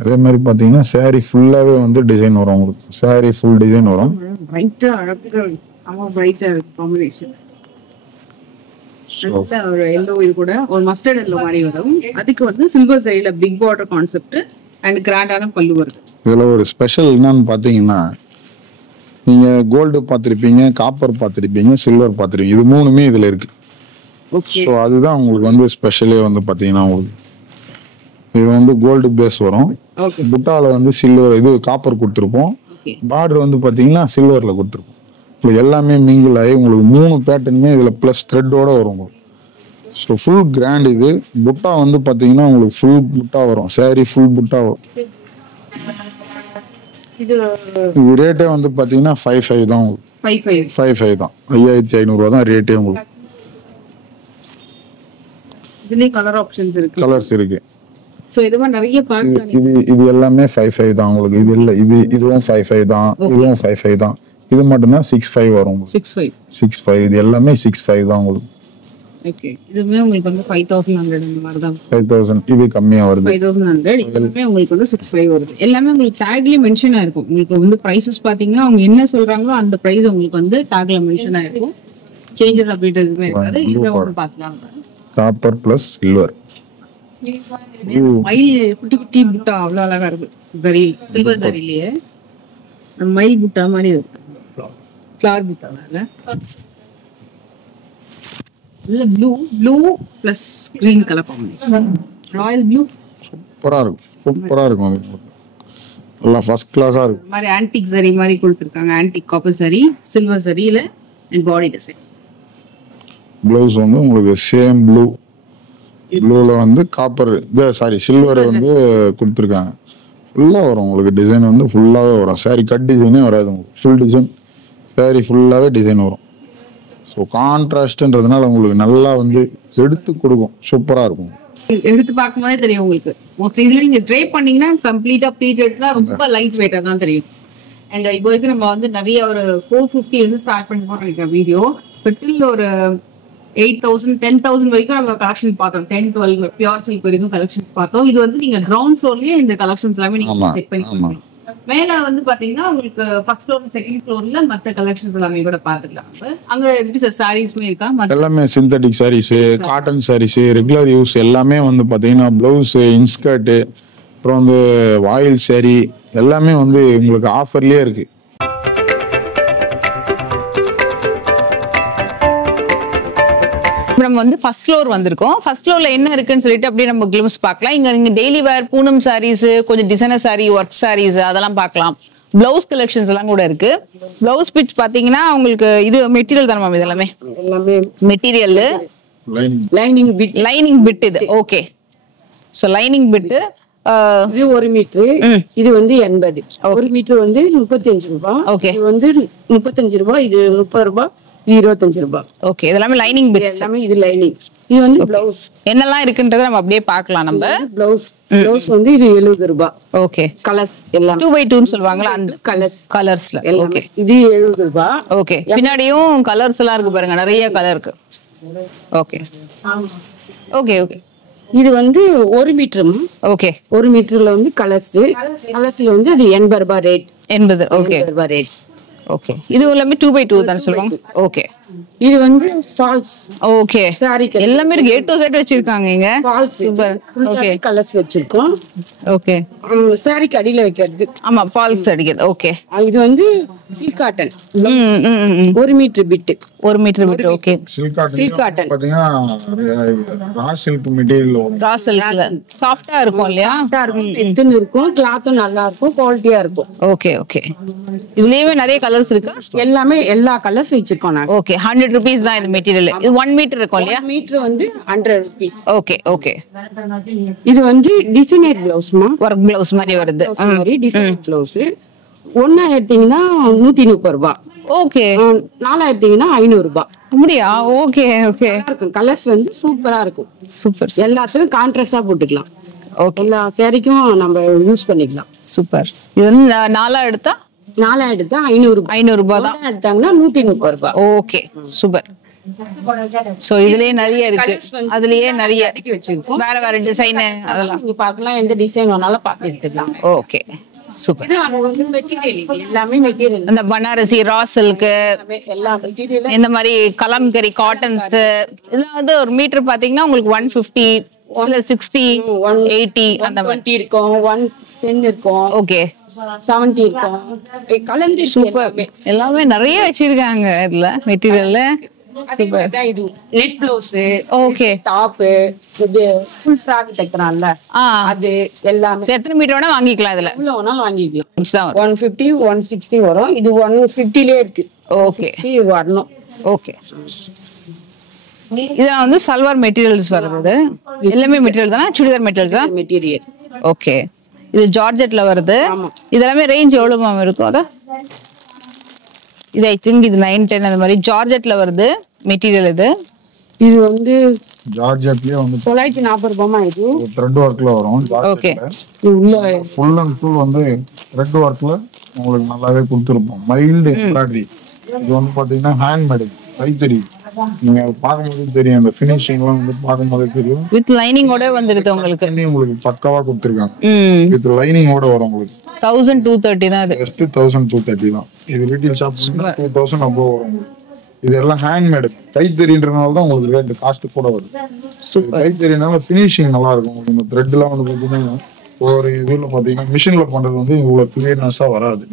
அதே மாதிரி பார்த்தீங்கன்னா சாரீ ஃபுல்லாகவே வந்து டிசைன் வரும். உங்களுக்கு சாரீ ஃபுல் டிசைன் வரும். ஒரு எல்லோ இது கூட ஒரு மஸ்டர்ட் எல்லோ மாதிரி வரும். அதுக்கு வந்து சில்வர் சைடுல பிக் பார்டர் கான்செப்ட் அண்ட் கிராண்டான பல்லு வருது. இதுல ஒரு ஸ்பெஷல் என்னன்னு பாத்தீங்கன்னா நீங்க கோல்டு பார்த்திருப்பீங்க, காப்பர் பார்த்திருப்பீங்க, சில்வர் பார்த்திருப்பீங்க. இது மூணுமே இதுல இருக்கு. ஸோ அதுதான் உங்களுக்கு வந்து ஸ்பெஷலே வந்து பாத்தீங்கன்னா உங்களுக்கு இது வந்து கோல்டு பேஸ் வரும். புட்டால வந்து சில்வர் இது காப்பர் கொடுத்துருப்போம். பார்டர் வந்து பாத்தீங்கன்னா சில்வர்ல கொடுத்துருப்போம். உங்களுக்கு எல்லாமே மிங்கிள் ஆகி உங்களுக்கு 3 பேட்டர்னுமே இதுல பிளஸ் த்ரெட்டோட வரும் உங்களுக்கு. ஸோ ஃபுல் கிராண்ட் இது. புட்டா வந்து பாத்தீங்கன்னா உங்களுக்கு ஃபுல் புட்டா வரும். சாரி ஃபுல் புட்டா வரும். இது ரேட்டே வந்து பாத்தீங்கன்னா 5,500 தான் உங்களுக்கு. 5,500 தான். 5,500 ரூபா தான் ரேட்டே உங்களுக்கு. இதுலயே கலர் ஆப்ஷன்ஸ் இருக்கு. கலர்ஸ் இருக்கு. சோ இதுவா நிறைய பார்க்கலாம். இது எல்லாமே 5,500 தான் உங்களுக்கு. இது இல்ல இதுவும் 5,500 தான். இதுவும் 5,500 தான். இது மட்டும் தான் 6,500 வரும். 6,500 இது எல்லாமே 6,500 தான் உங்களுக்கு. ஓகே இதுமே உங்களுக்கு வந்து 5,100 இந்த மாதிரி தான். 5,000 இது கம்மியா வருது. 5,100 இதுமே உங்களுக்கு வந்து 6,500 வருது. எல்லாமே உங்களுக்கு டாக்லயே மென்ஷன் ஆயிருக்கும். உங்களுக்கு வந்து பிரைசஸ் பாத்தீங்கன்னா அவங்க என்ன சொல்றாங்களோ அந்த பிரைஸ் உங்களுக்கு வந்து டாக்ல மென்ஷன் ஆயிருக்கும். சேஞ்சஸ் அப்படிட்டு எதுவுமே இருக்காது. இத வந்து பாக்கலாம். Copper plus silver. மயில் குட்டி குட்டி புட்டா அவ்வளவு அழகா இருக்கு. சரி சில்வர் சரியிலேயே மயில் புட்டா மாதிரி இருக்கு. ஃப்ளவர் புட்டால இல்ல blue plus green colour combination. Royal blue சூப்பரா இருக்கும். எல்லாம் ஃபர்ஸ்ட் கிளாஸா இருக்கு. மாதிரி ஆன்டிக் சரி மாதிரி கொடுத்திருக்காங்க. ஆன்டிக் காப்பர் சரி சில்வர் சரியில அண்ட் பாடி டிசைன். ப்ளவுஸ் வந்து உங்களுக்கு சேம் ப்ளூல வந்து காப்பர் சில்வர் வந்து கொடுத்துருக்காங்க. ஃபுல்லா வரும் உங்களுக்கு. டிசைன் வந்து ஃபுல்லாவே வரும். சாரி கட் டிசைனே வராது உங்களுக்கு. ஃபுல் டிசைன் சாரி ஃபுல்லாவே டிசைன் வரும். ஸோ கான்ட்ராஸ்ட்ன்றதுனால உங்களுக்கு நல்லா வந்து எடுத்து கொடுக்கும். சூப்பரா இருக்கும். எடுத்து பார்க்கும்போதே தெரியும் உங்களுக்கு. மோஸ்ட்லி இதுல நீங்க ட்ரை பண்ணீங்கன்னா கம்ப்ளீட்டா ப்ளீட்டட்னா ரொம்ப லைட் வெயிட்டா தான் தெரியும். அண்ட் இப்போ வரைக்கும் நம்ம வந்து நிறைய ஒரு 450 இருந்து ஸ்டார்ட் பண்ணி போட்டிருக்க வீடியோ. பெட்டில் ஒரு 8,000 10,000 வரைக்கும் நம்ம கலெக்ஷன் பார்த்தோம். 10-12 பியூர் சில்க் வரைக்கும் கலெக்ஷன்ஸ் பார்த்தோம். இது வந்து நீங்க கிரவுண்ட் ஃப்ளோர்லயே இந்த கலெக்ஷன்ஸ் எல்லாமே நீங்க செக் பண்ணி மேல வந்து பாத்தீங்கன்னா உங்களுக்கு ஃபர்ஸ்ட் ஃப்ளோர் செகண்ட் ஃப்ளோர்ல மத்த கலெக்ஷன்ஸ் எல்லாமே கூட பாத்துக்கலாம். அங்க எப்படி சார் சாரீஸ்மே இருக்கா? எல்லாமே synthetic sarees, cotton sarees, regular use எல்லாமே வந்து பாத்தீங்கன்னா பிளவுஸ், இன்ஸ்கர்ட், அப்புறம் வந்து வாயில் சாரி எல்லாமே வந்து உங்களுக்கு ஆஃபர்லயே இருக்கு. நம்ம வந்து ஃபர்ஸ்ட் ஃப்ளோர் வந்திருக்கோம். ஃபர்ஸ்ட் ஃப்ளோர்ல என்ன இருக்குன்னு சொல்லிட்டு அப்படியே நம்ம கிளிம்ஸ் பார்க்கலாம். இங்க டெய்லி வேர் பூனம் சாரீஸ், கொஞ்சம் டிசைனர் சாரி, ஒர்க் சாரீஸ் அதெல்லாம் பார்க்கலாம். பிளவுஸ் கலெக்ஷன்ஸ் எல்லாம் கூட இருக்கு. பிளவுஸ் பிட் பாத்தீங்கன்னா உங்களுக்கு இது மெட்டீரியல் தானே மேம்? இதெல்லாமே மெட்டீரியல் லைனிங் பிட் இது. ஓகே சோ லைனிங் பிட் இது 1 மீட்டர். இது வந்து 80. 1 மீட்டர் வந்து 35 ரூபாய். இது வந்து 35 ரூபாய். இது 30 ரூபாய். இது 25 ரூபாய். ஓகே இதெல்லாம் லைனிங் பிட்ஸ். எல்லாமே இது லைனிங். இது வந்து பிளவுஸ் என்னெல்லாம் இருக்குன்றத நம்ம அப்படியே பார்க்கலாம். நம்ம பிளவுஸ் வந்து இது 70 ரூபாய். ஓகே கலர்ஸ் எல்லாம் 2x2 ன்னு சொல்வாங்கல அந்த கலர்ஸ்ல. ஓகே இது 70 ரூபாய். ஓகே பின்னாடியும் கலர்ஸ் எல்லாம் இருக்கு பாருங்க. நிறைய கலர் இருக்கு. ஓகே ஓகே ஓகே இது வந்து 1 மீட்டர். ஓகே 1 மீட்டர்ல வந்து கலர்ஸ்ல வந்து அது 80 ரூபாய் ரேட். 80. ஓகே 80 ரூபாய் ரேட். ஓகே இது எல்லாமே 2x2 தான் சொல்லுவாங்க. ஓகே இது வந்து ஃபால்ஸ். ஓகே சாரி எல்லாமே இருக்கு. A to Z வச்சிருக்காங்க இங்க. Falls super. ஓகே கலர்ஸ் வச்சிருக்கோம். ஓகே சாரிக்கு அடியில வைக்கிறது. ஆமா ஃபால்ஸ் அடிக்குது. ஓகே இது வந்து silk cotton. 1 metre bit. 1 metre bit. Okay silk cotton பாத்தீங்கன்னா ரா சில்க் மெட்டீரியல். ரா சில்க்ல சாஃப்ட்டா இருக்கும் இல்லையா? சாஃப்ட்டா இருக்கும். தின்னு இருக்கும். கிளாத்தும் நல்லா இருக்கும். குவாலிட்டியா இருக்கும். ஓகே ஓகே இதுலயே நிறைய கலர்ஸ் இருக்கு. எல்லாமே எல்லா கலர்ஸ் வச்சிருக்கோம் நாங்க. ஓகே 100 rupees தான் இந்த மெட்டீரியல். இது 1 மீட்டர் இருக்கும் இல்லையா? 1 மீட்டர் வந்து 100 rupees. ஓகே ஓகே இது வந்து டிசைனர் பிளவுஸ்மா. ஒர்க் பிளவுஸ் மாதிரி வருது. மாதிரி டிசைனர் பிளவுஸ். 1 எடுத்தீங்கன்னா 130 ரூபாய். ஓகே 4 எடுத்தீங்கன்னா 500 ரூபாய். அப்படியா? Okay okay. இருக்கும் கலர்ஸ் வந்து சூப்பரா இருக்கும். சூப்பர். எல்லாத்துக்கும் கான்ட்ராஸ்டா போட்டுக்கலாம். ஓகே. எல்லா சாரிக்கும் நம்ம யூஸ் பண்ணிக்கலாம். சூப்பர். இது வந்து 4 எடுத்தா 4 எடுத்தா 500 ரூபாய் தான். எடுத்தாங்கன்னா 130 ரூபாய். Okay super. சோ இதுலயே நிறைய இருக்கு, அதுலயே நிறைய வச்சிருக்கோம். வேற வேற டிசைன் அதெல்லாம் நீங்க பார்க்கலாம், எந்த டிசைன் வேணாலும் பார்த்து எடுத்துக்கலாம். Okay super. இது வந்து மெட்டீரியல் எல்லாமே மெட்டீரியல். அந்த பனாரசி ரா சில்க் எல்லா மெட்டீரியலும் இந்த மாதிரி கலம்கரி காட்டன்ஸ் இதெல்லாம் வந்து ஒரு மீட்டர் பாத்தீங்கன்னா உங்களுக்கு 150 60 180 அந்த மாதிரி 120 இருக்கும், 110 இருக்கும், ஓகே 70 இருக்கும். கலந்து சூப்பர். எல்லாமே நிறைய வச்சிருக்காங்க இதுல மெட்டீரியல்ல. சூப்பர். இது நெட் ப்ளவுஸ், ஓகே டாப், இது ஃபுல் ஃப்ராக் தைக்கறான்ல அது எல்லாமே. எத்தனை மீட்டர் வேணா வாங்கிக்கலாம் இதுல, எவ்வளவு வேணாலும் வாங்கிக்கலாம். 150 150 160 வரும். இது 150லே இருக்கு. ஓகே வரணும். ஓகே. இதெல்லாம் வந்து சல்வார் மெட்டீரியல்ஸ் வருது. எல்லாமே மெட்டீரியல் தானா? சுடிதார் மெட்டீரியல்ஸ் தான் மெட்டீரியல். ஓகே. இது ஜார்ஜெட்ல வருது. இதெல்லாமே ரேஞ்ச் எவ்வளவு மேம் இருக்கும்? அத இது ஐ திங்க் இது 9 10 அந்த மாதிரி ஜார்ஜெட்ல வருது மெட்டீரியல். இது வந்து ஜார்ஜெட்லயே வந்து 940 ரூபாய். இது த்ரெட் ஒர்க்ல வரும். ஓகே. இது உள்ள ஃபுல் அண்ட் ஃபுல் வந்து த்ரெட் ஒர்க்ல உங்களுக்கு நல்லாவே கொடுத்துருப்போம். Mild embroidery. இது வந்து பாத்தீங்கன்னா ஹேண்ட்மேடு, கைத்தறி. நீங்க பார்க்கும்போது தெரியும், இந்த ஃபினிஷிங்லாம் வந்து பார்க்கும்போது தெரியும். வித் லைனிங்கோட வந்துருது உங்களுக்கு. உங்களுக்கு பக்காவா கொடுத்துருக்காங்க. வித் லைனிங்கோட வரும் உங்களுக்கு. 1230 தான் இது. ஜஸ்ட் 1230 தான். இது ரீட்டைல் ஷாப் 2000 above வரும். இது எல்லாம் ஹேண்ட்மேடு, கைத்தறின்றனால தான் உங்களுக்கு ரேட் காஸ்ட் கூட வருது. கைத்தறினால ஃபினிஷிங் நல்லா இருக்கும். உங்களுக்கு இந்த த்ரெட்லாம் வந்து பாத்தீங்கன்னா ஒரு இதுல பாத்தீங்கன்னா மிஷின்ல பண்றது வந்து இவ்வளவு கிளீனஸா வராது.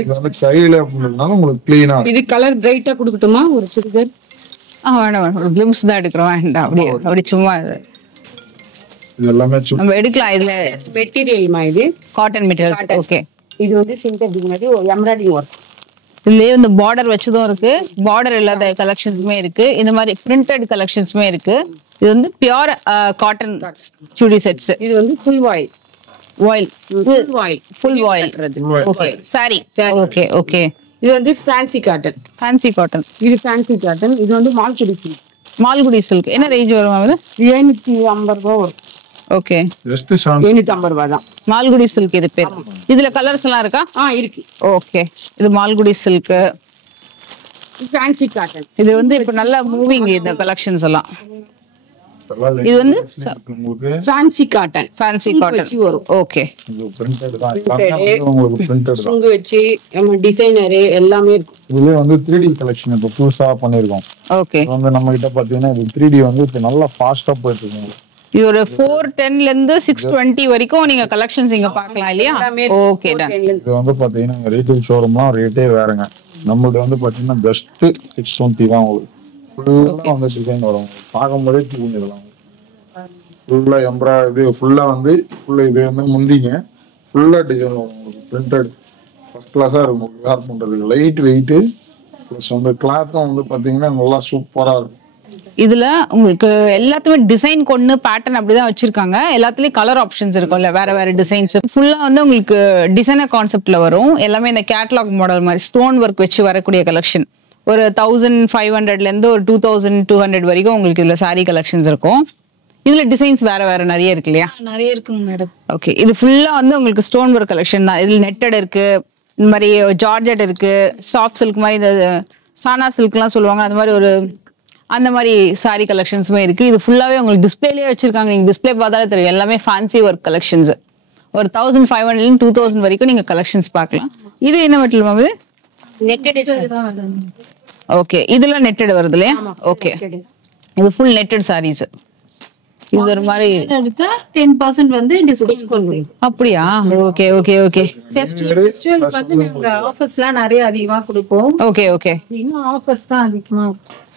இது வந்து கையில பண்றதுனால உங்களுக்கு கிளீனா. இது கலர் பிரைட்டா கொடுக்கட்டுமா? ஒரு சுடிதார் வேணாம், ஒரு கிளிம்ஸ் தான் எடுக்கிறோம். வேண்டாம், அப்படி சும்மா இது எல்லாமே நம்ம எடுக்கலாம். இதுல மெட்டீரியல் இது காட்டன் மெட்டீரியல்ஸ். ஓகே. இது வந்து சிந்தட்டிக் மாதிரி எம்ப்ராய்டரிங் ஒர்க். இதுலயே இந்த பார்டர் வச்சதும் இருக்கு, பார்டர் இல்லாத கலெக்ஷன்ஸுமே இருக்கு, இந்த மாதிரி பிரிண்டட் கலெக்ஷன்ஸுமே இருக்கு. இது வந்து பியூர் காட்டன் சுடி செட்ஸ். இது வந்து ஃபுல் வாயில் ஃபுல் வாயில். ஓகே. சாரி. Okay okay. இது வந்து ஃபேன்சி காட்டன். இது ஃபேன்சி காட்டன். இது வந்து மால்குடி சில்க். என்ன ரேஞ்ச் வரும் அது? 750 ரூபாய் வரும். ஓகே. ஜஸ்ட் 750 ரூபாய் தான் மால்குடி சில்க். இது பேர். இதுல கலர்ஸ் எல்லாம் இருக்கா? இருக்கு. ஓகே. இது மால்குடி சில்க், ஃபேன்சி காட்டன். இது வந்து இப்ப நல்ல மூவிங் இந்த கலெக்ஷன்ஸ் எல்லாம். இது வந்து ஃபேன்சி காட்டன் வரும். ஓகே. இது பிரிண்டட் தான். உங்களுக்கு பிரிண்டட் தான். சுங்கு வச்சு நம்ம டிசைனர் எல்லாமே இருக்கு. இதுல வந்து 3D கலெக்ஷன் இப்ப புதுசா பண்ணிருக்கோம். ஓகே. வந்து நம்ம கிட்ட பாத்தீங்கன்னா இது 3D வந்து இப்ப நல்லா ஃபாஸ்டா போயிட்டு இருக்கு. இது ஒரு 410 ல இருந்து 620 வரைக்கும் நீங்க கலெக்ஷன்ஸ் இங்க பார்க்கலாம் இல்லையா? Okay done. இது வந்து பாத்தீங்கன்னா ரீட்டைல் ஷோரூம்லாம் ரேட்டே வேறங்க. நம்மளோட வந்து பாத்தீங்கன்னா ஜஸ்ட் 620 தான். உங்களுக்கு ஃபுல்லா வந்து டிசைன் வரும். பார்க்கும்போதே தூங்கிடலாம். ஃபுல்லா எம்ப்ராய்டரி, ஃபுல்லா வந்து ஃபுல்லா இது வந்து முந்திங்க ஃபுல்லா டிசைன் வரும். உங்களுக்கு பிரிண்டட் ஃபர்ஸ்ட் கிளாஸா இருக்கும். உங்களுக்கு வேர் பண்றதுக்கு லைட் வெயிட் ப்ளஸ் வந்து கிளாத்தும் வந்து பாத்தீங்கன்னா நல்லா சூப்பரா இருக்கும். இதுல உங்களுக்கு எல்லாத்துமே டிசைன் கொண்டு பேட்டர்ன் அப்படிதான் வச்சிருக்காங்க. எல்லாத்துலயும் கலர் ஆப்ஷன்ஸ் இருக்கும்ல, வேற வேற டிசைன்ஸ். ஃபுல்லா வந்து உங்களுக்கு டிசைனர் கான்செப்ட்ல வரும். எல்லாமே இந்த கேட்டலாக் மாடல் மாதிரி ஸ்டோன் ஒர்க் வச்சு வரக்கூடிய கலெக்ஷன். ஒரு 1500ல இருந்து ஒரு 2200 வரைக்கும் உங்களுக்கு இதுல சாரி கலெக்ஷன்ஸ் இருக்கும். இதுல டிசைன்ஸ் வேற வேற நிறைய இருக்கு இல்லையா? நிறைய இருக்குங்க மேடம். ஓகே. இது ஃபுல்லா வந்து உங்களுக்கு ஸ்டோன் ஒர்க் கலெக்ஷன் தான். இதுல நெட்டட் இருக்கு, இந்த மாதிரி ஜார்ஜெட் இருக்கு, சாஃப்ட் சில்க் மாதிரி இந்த சானா சில்க்லாம் சொல்லுவாங்க, அந்த மாதிரி ஒரு அந்த மாதிரி சாரி கலெக்ஷன்ஸுமே இருக்கு. இது ஃபுல்லாவே உங்களுக்கு டிஸ்பிளேலயே வச்சிருக்காங்க. நீங்க டிஸ்பிளே பார்த்தாலே தெரியும். எல்லாமே ஃபேன்சி ஒர்க் கலெக்ஷன்ஸ். ஒரு 1500 இருந்து 2000 வரைக்கும் நீங்க கலெக்ஷன்ஸ் பார்க்கலாம். இது என்ன மெட்டீரியல் மேம்? இது நெட்டட். ஓகே. இதெல்லாம் நெட்டட் வருது இல்லையா? ஓகே. இது ஃபுல் நெட்டட் சாரீஸ். இது ஒரு மாதிரி எடுத்தா 10% வந்து டிஸ்கவுண்ட். அப்படியா? Okay okay okay. ஃபெஸ்டிவல் வந்து நாங்க ஆஃபர்ஸ்லாம் நிறைய அதிகமா கொடுப்போம். Okay okay. இன்னும் ஆஃபர்ஸ் தான் அதிகமா.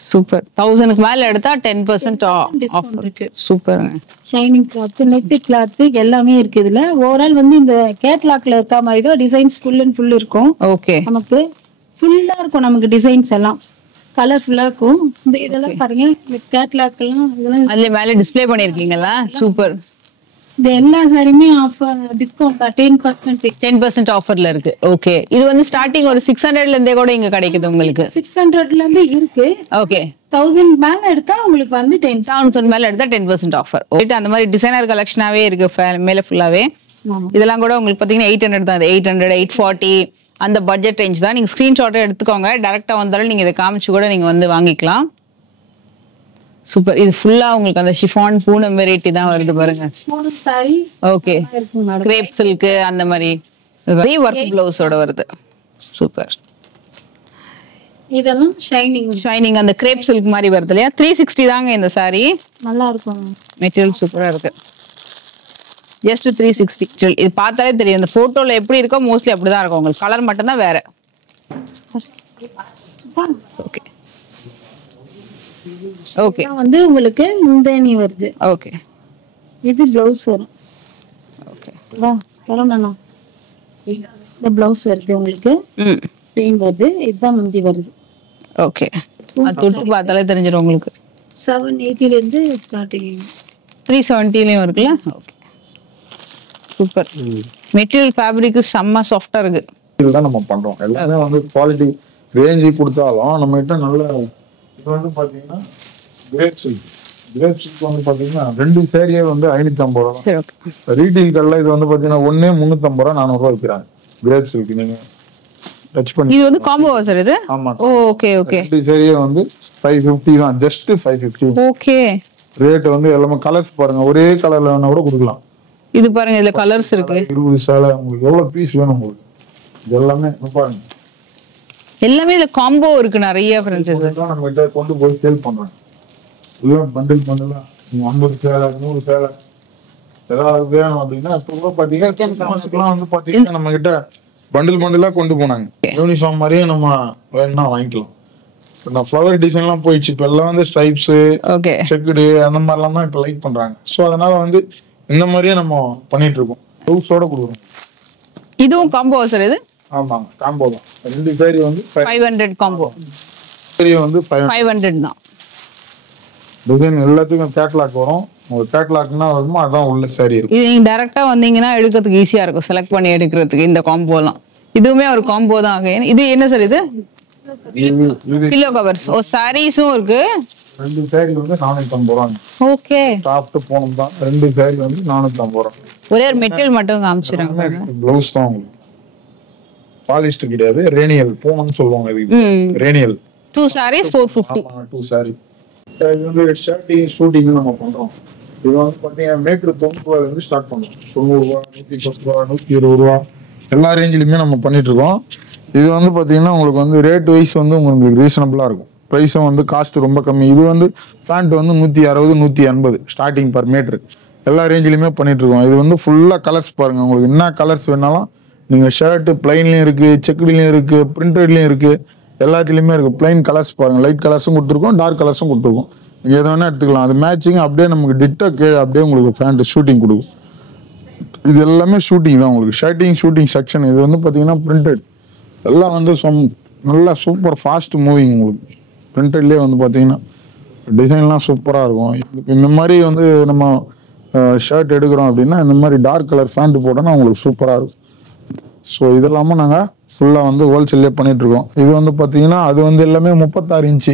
சூப்பர். 1000க்கு மேல எடுத்தா 10% டிஸ்கவுண்ட் இருக்கு. சூப்பருங்க. ஷைனிங் கிளாத், நெட் கிளாத் எல்லாமே இருக்கு இதுல. ஓவரால் வந்து இந்த கேட்லாக்ல இருக்க மாதிரி தான் டிசைன்ஸ் ஃபுல் அண்ட் ஃபுல் இருக்கும். ஓகே. நமக்கு ஃபுல்லா இருக்கும். நமக்கு டிசைன்ஸ் எல்லாம் கலர்ஃபுல்லா இருக்கும். இந்த இதெல்லாம் பாருங்க, இந்த கேட்லாக் எல்லாம் இதெல்லாம் அதுல மேல டிஸ்ப்ளே பண்ணிருக்கீங்களா? சூப்பர். இந்த எல்லா சாரியுமே ஆஃபர் டிஸ்கவுண்ட் 10%. 10% ஆஃபர்ல இருக்கு. ஓகே, இது வந்து ஸ்டார்டிங் ஒரு 600ல இருந்தே கூட இங்க கிடைக்குது உங்களுக்கு. 600ல இருந்து இருக்கு. ஓகே, 1000 மேல எடுத்தா உங்களுக்கு வந்து 1000 மேல எடுத்தா 10% ஆஃபர். அந்த மாதிரி டிசைனர் கலெக்ஷனாவே இருக்கு மேல ஃபுல்லாவே. இதெல்லாம் கூட உங்களுக்கு பாத்தீங்கன்னா 800 தான். 800 840 அந்த பட்ஜெட் ரேஞ்ச் தான். நீங்க ஸ்கிரீன்ஷாட் எடுத்துக்கோங்க. டைரக்டா வந்தாலும் நீங்க இதை காமிச்சு கூட நீங்க வந்து வாங்கிக்கலாம். சூப்பர். இது ஃபுல்லா உங்களுக்கு அந்த ஷிஃபான் பூனம் வெரைட்டி தான் வருது பாருங்க. Poonam sorry. Okay, grape silk அந்த மாதிரி ஒர்க் ப்ளவுஸோட வருது. சூப்பர். இதெல்லாம் ஷைனிங் அந்த கிரேப் சில்க் மாதிரி வருது இல்லையா? 360 தாங்க இந்த சாரி. நல்லா இருக்கும். மெட்டீரியல் சூப்பரா இருக்கு. ஜஸ்ட் 360. இது பார்த்தாலே தெரியும். இந்த போட்டோல எப்படி இருக்கோ மோஸ்ட்லி அப்படிதான் இருக்கும். உங்களுக்கு கலர் மட்டும் தான் வேற. ஓகே ஓகே, வந்து உங்களுக்கு முந்தானி வருது. ஓகே, இது ப்ளவுஸ் வரும். ஓகே, வா வரணும்னா இந்த ப்ளவுஸ் வருது உங்களுக்கு. பிளேன் வருது. இதுதான் முந்தி வருது. ஓகே, அது தொட்டு பார்த்தாலே தெரிஞ்சிடும் உங்களுக்கு. 780ல இருந்து ஸ்டார்டிங். 370லயும் இருக்குல்ல? Okay, super. மெட்டீரியல் ஃபேப்ரிக் செம்ம சாஃப்ட்டா இருக்கு. இதுதான் நம்ம பண்றோம். எல்லாமே வந்து குவாலிட்டி ரேஞ்ச் கொடுத்தாலும் நம்ம கிட்ட நல்ல இது வந்து பாத்தீங்கன்னா கிரேப் சில்க் வந்து பாத்தீங்கன்னா 2 சேரியே வந்து 550 ரூபா. சரி, ஓகே. ரீட்டைல் கடைல இது வந்து பாத்தீங்கன்னா ஒண்ணே 350 ரூபா 400 ரூபா விற்கிறாங்க. கிரேப் சில்க் நீங்க டச் பண்ணி. இது வந்து காம்போவா சார் இது? ஆமா. Okay okay. 2 சேரியே வந்து 550 தான். ஜஸ்ட் 550. ஓகே. ரேட் வந்து எல்லாமே கலர்ஸ் பாருங்க. ஒரே கலர்ல வேணா கூட கொடுக்கலாம். இது பாருங்க, இதுல கலர்ஸ் இருக்கு. 20 சேலை உங்களுக்கு எவ்வளவு பீஸ் வேணும் உங்களுக்கு. இது எல்லாமே பாருங்க. எல்லாமே இதுல காம்போ இருக்கு நிறைய ஃப்ரெண்ட்ஸ். இதெல்லாம் நம்ம கிட்ட கொண்டு போய் சேல் பண்றோம். இதுவும் பண்டில் 50 சேலை 100 சேலை ஏதாவது வேணும் அப்படின்னா இப்போ கூட பாத்தீங்கன்னா வந்து பாத்தீங்கன்னா நம்ம கிட்ட பண்டிலா கொண்டு போனாங்க. யூனிஃபார்ம் மாதிரியே நம்ம வேணும்னா வாங்கிக்கலாம். இப்போ ஃப்ளவர் டிசைன்லாம் போயிடுச்சு. இப்போ எல்லாம் வந்து ஸ்ட்ரைப்ஸ், செக்குடு அந்த மாதிரிலாம் தான் இப்போ லைக் பண்றாங்க. ஸோ அதனால வந்து இந்த மாதிரியே நம்ம பண்ணிட்டு இருக்கோம். ப்ளவுஸோட கொடுக்குறோம். இதுவும் காம்போ சார் இது? ஆமாங்க, காம்போ தான். 2 சேரி வந்து 500 காம்போ. சேரி வந்து 500 தான். டிசைன் எல்லாத்துக்கும் கேட்லாக் வரும். உங்களுக்கு கேட்லாக்னா வருமோ அதான் உள்ள சாரி இருக்கும். இது நீங்க டைரக்டா வந்தீங்கன்னா எடுக்கிறதுக்கு ஈஸியா இருக்கும். செலக்ட் பண்ணி எடுக்கிறதுக்கு இந்த காம்போலாம். இதுவுமே ஒரு காம்போ தான். இது என்ன சார் இது? Pillow covers. ஓ, சாரீஸும் இருக்கு. 2 சேரி வந்து 450 ரூபாங்க. ஓகே, சாஃப்ட் போனம் தான். 2 சேரி வந்து 450 ரூபா. ஒரே ஒரு மெட்டீரியல் மட்டும் காமிச்சிராங்க. ப்ளவுஸ் தான் உங்களுக்கு. பாலிஸ்டர் கிடையாது, ரேனியல் போனம்னு சொல்லுவாங்க இதுக்கு. ரேனியல். 2 sarees 450. ஆமா, 2 saree. இது வந்து ஷர்ட்டிங் ஷூட்டிங் நம்ம பண்றோம். இது வந்து பாத்தீங்கன்னா மீட்டர் 90 ரூபாயில இருந்து ஸ்டார்ட் பண்றோம். 90 ரூபா, 110 ரூபா, 120 ரூபா எல்லா ரேஞ்சிலுமே நம்ம பண்ணிட்டு இருக்கோம். இது வந்து பாத்தீங்கன்னா உங்களுக்கு வந்து ரேட் வைஸ் வந்து உங்களுக்கு ரீசனபிளா இருக்கும். ப்ரைஸும் வந்து காஸ்ட் ரொம்ப கம்மி. இது வந்து பேண்ட் வந்து 160 180 ஸ்டார்டிங் பர் மீட்டர். எல்லா ரேஞ்சிலுமே பண்ணிட்டு இருக்கோம். இது வந்து ஃபுல்லா கலர்ஸ் பாருங்க. உங்களுக்கு என்ன கலர்ஸ் வேணாலும் நீங்க ஷர்ட் பிளைன்லயும் இருக்கு, செக்குலயும் இருக்கு, பிரிண்டட்லயும் இருக்கு, எல்லாத்துலயுமே இருக்கு. பிளைன் கலர்ஸ் பாருங்க. லைட் கலர்ஸும் கொடுத்துருக்கோம், டார்க் கலர்ஸும் கொடுத்துருக்கோம். நீங்க எதை வேணா எடுத்துக்கலாம். அது மேட்சிங் அப்படியே நமக்கு டிட்டா கீழே அப்படியே உங்களுக்கு பேண்ட் ஷூட்டிங் கொடுக்கும். இது எல்லாமே ஷூட்டிங் தான் உங்களுக்கு. Shooting section. இது வந்து பாத்தீங்கன்னா பிரிண்டட் எல்லாம் வந்து நல்லா சூப்பர் ஃபாஸ்ட் மூவிங். உங்களுக்கு பிரிண்டட்லயே வந்து பாத்தீங்கன்னா டிசைன்லாம் சூப்பரா இருக்கும். இந்த மாதிரி வந்து நம்ம ஷர்ட் எடுக்கிறோம் அப்படின்னா இந்த மாதிரி டார்க் கலர் பேண்ட் போட்டோம்னா உங்களுக்கு சூப்பரா இருக்கும். ஸோ இதெல்லாமும் நாங்கள் ஃபுல்லாக வந்து ஹோல்சேல்லே பண்ணிட்டு இருக்கோம். இது வந்து பார்த்தீங்கன்னா அது வந்து எல்லாமே 36 இன்ச்சு.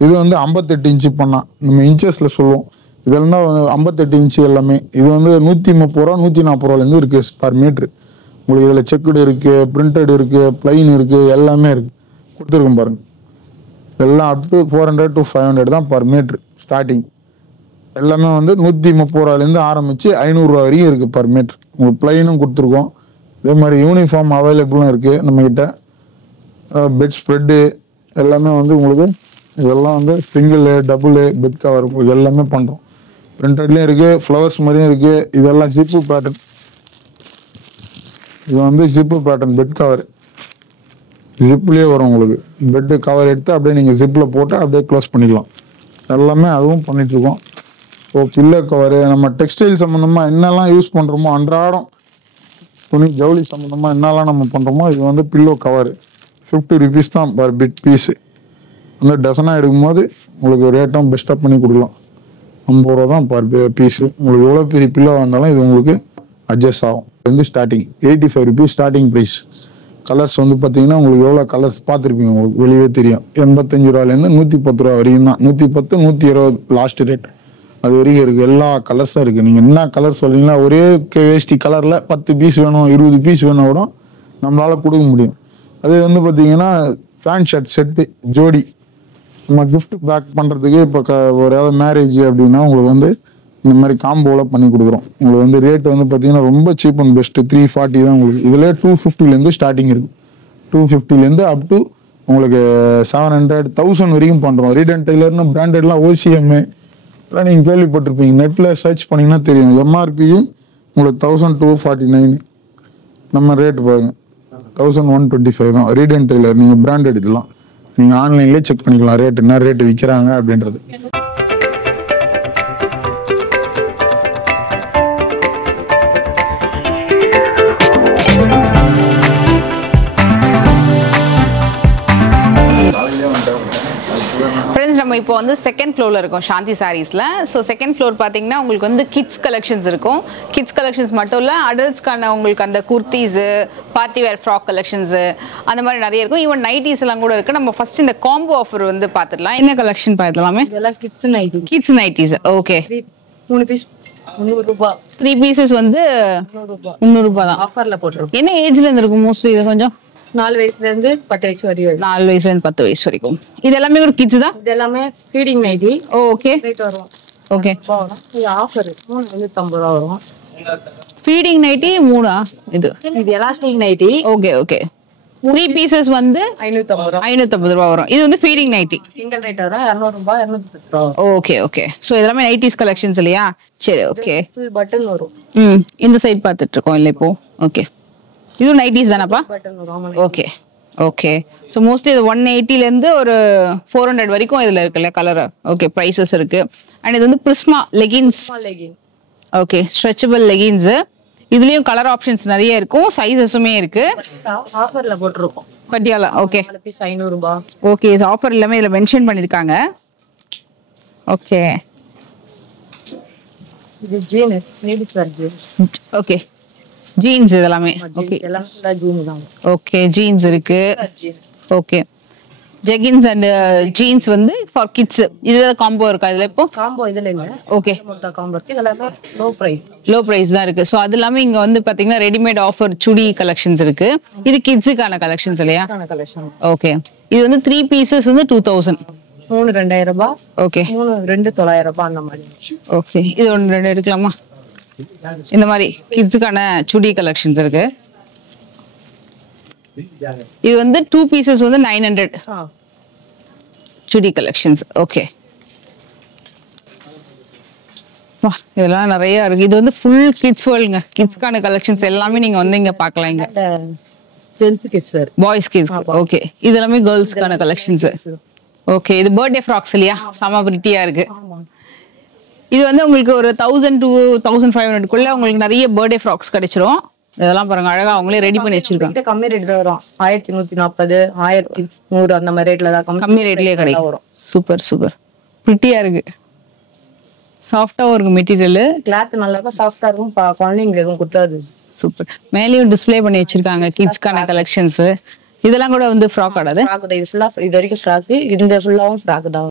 இது வந்து 58 இன்ச்சு பண்ணா நம்ம இன்ச்சஸில் சொல்லுவோம். இதெல்லாம் தான் 58 இன்ச்சு எல்லாமே. இது வந்து 130 ரூபா 140 ரூபாலேருந்து இருக்கு பர் மீட்ரு. உங்களுக்கு இதில் செக்குடு இருக்கு, பிரிண்டட் இருக்கு, பிளைன் இருக்கு, எல்லாமே இருக்கு கொடுத்துருக்கோம் பாருங்க. எல்லாம் அப் டு 400 to 500 தான் பர் மீட்ரு ஸ்டார்டிங். எல்லாமே வந்து 130 ரூபாலேருந்து ஆரம்பிச்சு 500 ரூபா வரைக்கும் இருக்கு பர் மீட்ரு. உங்களுக்கு பிளைனும் கொடுத்துருக்கோம். இதே மாதிரி யூனிஃபார்ம் அவைலபிளும் இருக்கு நம்ம கிட்ட. பெட் ஸ்ப்ரெட்டு எல்லாமே வந்து உங்களுக்கு இதெல்லாம் வந்து சிங்கிள் டபுள் பெட் கவர் எல்லாமே பண்றோம். பிரிண்டட்லயும் இருக்கு, ஃப்ளவர்ஸ் மாதிரியும் இருக்கு. இதெல்லாம் ஜிப்பு பேட்டர்ன். இது வந்து ஜிப்பு பேட்டர்ன் பெட் கவர். ஜிப்லயே வரும் உங்களுக்கு. பெட் கவர் எடுத்து அப்படியே நீங்க ஜிப்ல போட்டு அப்படியே க்ளோஸ் பண்ணிக்கலாம். எல்லாமே அதுவும் பண்ணிட்டு இருக்கோம். ஸோ பில்லோ கவர் நம்ம டெக்ஸ்டைல் சம்பந்தமா என்னெல்லாம் யூஸ் பண்றோமோ அன்றாடம் துணி ஜவுளி சம்பந்தமா என்னெல்லாம் நம்ம பண்றோமோ இது வந்து பில்லோ கவர் 50 rupees தான் பர் பிட் பீஸ். வந்து டசனா எடுக்கும்போது உங்களுக்கு ரேட்டும் பெஸ்ட்டாக பண்ணி கொடுக்கலாம். 50 ரூபா தான் பர் பீஸ். உங்களுக்கு எவ்வளோ பெரிய பில்லோ வந்தாலும் இது உங்களுக்கு அட்ஜஸ்ட் ஆகும். இது வந்து starting 85 rupees starting price. Colours வந்து பார்த்தீங்கன்னா உங்களுக்கு எவ்வளோ கலர்ஸ் பார்த்துருப்பீங்க, உங்களுக்கு வெளியே தெரியும். 85 ரூபாலேருந்து 110 ரூபா வரைக்கும் தான். 110, 120 லாஸ்ட் ரேட் அது வரைக்கும் இருக்குது. எல்லா கலர்ஸும் இருக்குது. நீங்கள் என்ன கலர் சொல்றீங்களா, ஒரே வேஷ்டி கலரில் 10 பீஸ் வேணும், 20 பீஸ் வேணும் கூட நம்மளால் கொடுக்க முடியும். அது வந்து பார்த்தீங்கன்னா பேண்ட் ஷர்ட் செட்டு ஜோடி நம்ம கிஃப்ட் பேக் பண்ணுறதுக்கு இப்போ ஒரு ஏதாவது மேரேஜ் அப்படின்னா உங்களுக்கு வந்து இந்த மாதிரி காம்போவில் பண்ணி கொடுக்குறோம். உங்களுக்கு வந்து ரேட் வந்து பார்த்தீங்கன்னா ரொம்ப சீப் அண்ட் பெஸ்ட்டு 340 தான் உங்களுக்கு. இதில் 250லேருந்து ஸ்டார்டிங் இருக்குது. 250லேருந்து அப் டு உங்களுக்கு 700, 1000 வரைக்கும் பண்ணுறோம். ரீட் அண்ட் டெய்லர்னு பிராண்டட்லாம் OCM எல்லாம் நீங்கள் கேள்விப்பட்டிருப்பீங்க. நெட்டில் சர்ச் பண்ணிங்கன்னா தெரியும். MRP உங்களுக்கு 1249. நம்ம ரேட் பாருங்க 1125 தான். ரீட் அண்ட் டெய்லர் நீங்கள் பிராண்டட் இதெல்லாம் நீங்கள் ஆன்லைன்லேயே செக் பண்ணிக்கலாம் ரேட் என்ன ரேட் விற்கிறாங்க அப்படின்றது. நம்ம இப்போ வந்து செகண்ட் ஃப்ளோர்ல இருக்கோம் சாந்தி சாரீஸ்ல. ஸோ செகண்ட் ஃப்ளோர் பார்த்தீங்கன்னா உங்களுக்கு வந்து கிட்ஸ் கலெக்ஷன்ஸ் இருக்கும். கிட்ஸ் கலெக்ஷன்ஸ் மட்டும் இல்லை, அடல்ட்ஸ்க்கான உங்களுக்கு அந்த kurtis, party wear frock collections அந்த மாதிரி நிறைய இருக்கும். ஈவன் நைட்டிஸ் எல்லாம் கூட இருக்கு. நம்ம ஃபர்ஸ்ட் இந்த காம்போ ஆஃபர் வந்து பார்த்துடலாம். என்ன கலெக்ஷன் பார்த்துலாமே? இதெல்லாம் kids nighty. Kids nighties. Okay, 3 piece 300 ரூபாய். 3 pieces வந்து 300 ரூபாய் தான். ஆஃபர்ல போட்டுருக்கோம். என்ன ஏஜ்ல இருந்து இருக்கும் மோஸ்ட்லி? இது கொஞ்சம் 4 வயசுல இருந்து 10 வயசு வரையும். 4 வயசுல இருந்து 10 வயசு வரைக்கும். இது எல்லாமே ஒரு கிட்ஸ் தான். இது எல்லாமே ஃபீடிங் நைட்டி. ஓகே, ரேட் வரும். ஓகே, இது ஆஃபர் 3 வந்து 50 ரூபாய் வரும். ஃபீடிங் நைட்டி 3 இது elastic nighty. Okay okay. 3 pieces வந்து 550 ரூபாய். 550 ரூபாய் வரும். இது வந்து ஃபீடிங் நைட்டி. சிங்கிள் நைட் வர 200 ரூபாய், 210 ரூபாய். Okay okay. சோ இதெல்லாம் நைட்டிஸ் கலெக்ஷன்ஸ் இல்லையா? சரி, ஓகே. ஃபுல் பட்டன் வரும். இந்த சைடு பார்த்துட்டு இருக்கோம் இல்ல இப்போ. ஓகே, இது நைட்டிஸ் தானப்பா? பட்டன் வரும். Okay okay. ஸோ மோஸ்ட்லி இது 180ல இருந்து ஒரு 400 வரைக்கும் இதுல இருக்குல்ல கலர். ஓகே, ப்ரைசஸ் இருக்கு. அண்ட் இது வந்து Prisma leggings. Okay, stretchable leggings. இதுலயும் கலர் ஆப்ஷன்ஸ் நிறைய இருக்கும், சைஸஸுமே இருக்கு. ஆஃபர்ல போட்டுருக்கோம். பட்டியாலா. ஓகே, 4 பீஸ் 500 ரூபாய். ஓகே. இது ஆஃபர் எல்லாமே இதுல மென்ஷன் பண்ணிருக்காங்க. ஓகே, இது jean ladies wear jean. Okay, jeans இதெல்லாமே. ஓகே, எல்லாம் ஃபுல்லா ஜீன் தான். ஓகே, ஜீன்ஸ் இருக்கு. ஓகே, ஜெகின்ஸ் அண்ட் ஜீன்ஸ் வந்து ஃபார் கிட்ஸ். இதுல காம்போ இருக்கா இதுல? இப்போ காம்போ இதுல இல்ல. ஓகே, மொத்த காம்போ இருக்கு. இதெல்லாம் லோ பிரைஸ். லோ பிரைஸ் தான் இருக்கு. ஸோ அது எல்லாமே இங்க வந்து பாத்தீங்கன்னா ரெடிமேட் ஆஃபர் சுடி கலெக்ஷன்ஸ் இருக்கு. இது கிட்ஸுக்கான கலெக்ஷன்ஸ் இல்லையா? கலெக்ஷன். ஓகே, இது வந்து 3 pieces வந்து 2000. 3 2000 ரூபாய். ஓகே, 3 2 900 ரூபாய் அந்த மாதிரி. ஓகே. இது 1 2 எடுக்கலாமா? இந்த மாதிரி கிட்ஸுக்கான சுடி கலெக்ஷன்ஸ் இருக்கு. இது வந்து 2 pieces வந்து 900 சுடி கலெக்ஷன்ஸ். ஓகே, வா, இதெல்லாம் நிறைய இருக்கு. இது வந்து ஃபுல் கிட்ஸ் வேர்ல்டுங்க. கிட்ஸ்க்கான கலெக்ஷன்ஸ் எல்லாமே நீங்க வந்து இங்க பார்க்கலாம். இங்க ஜென்ஸ் கிட்ஸ் வேர், பாய்ஸ் கிட்ஸ். ஓகே, இது எல்லாமே கேர்ள்ஸ்க்கான கலெக்ஷன்ஸ். ஓகே, இது பர்த்டே ஃப்ராக்ஸ் இல்லையா? செம பிரிட்டியா இருக்கு. இது வந்து உங்களுக்கு ஒரு 1000 to 1500 உங்களுக்கு நிறைய பர்த்டே ஃப்ராக்ஸ் கிடைச்சிரும். இதெல்லாம் பாருங்க, அழகா அவங்களே ரெடி பண்ணி வச்சிருக்காங்க. கம்மி ரேட்ல வரும். 1140, 1100 அந்த மாதிரி ரேட்ல தான் கம்மி ரேட்லயே கிடைக்கும். சூப்பர் சூப்பர், பிரிட்டியா இருக்கு. சாஃப்டாவும் இருக்கு மெட்டீரியல். கிளாத் நல்லா இருக்கும், சாஃப்டா இருக்கும். குழந்தைங்களுக்கு எதுவும் குத்தாது. சூப்பர். மேலேயும் டிஸ்ப்ளே பண்ணி வச்சிருக்காங்க கிட்ஸ்க்கான கலெக்ஷன்ஸ். இதெல்லாம் கூட வந்து ஃப்ராக் ஆடாது. இது ஃபுல்லா இது வரைக்கும் ஃப்ராக். இந்த ஃபுல்லாவும் ஃப்ராக் தான்.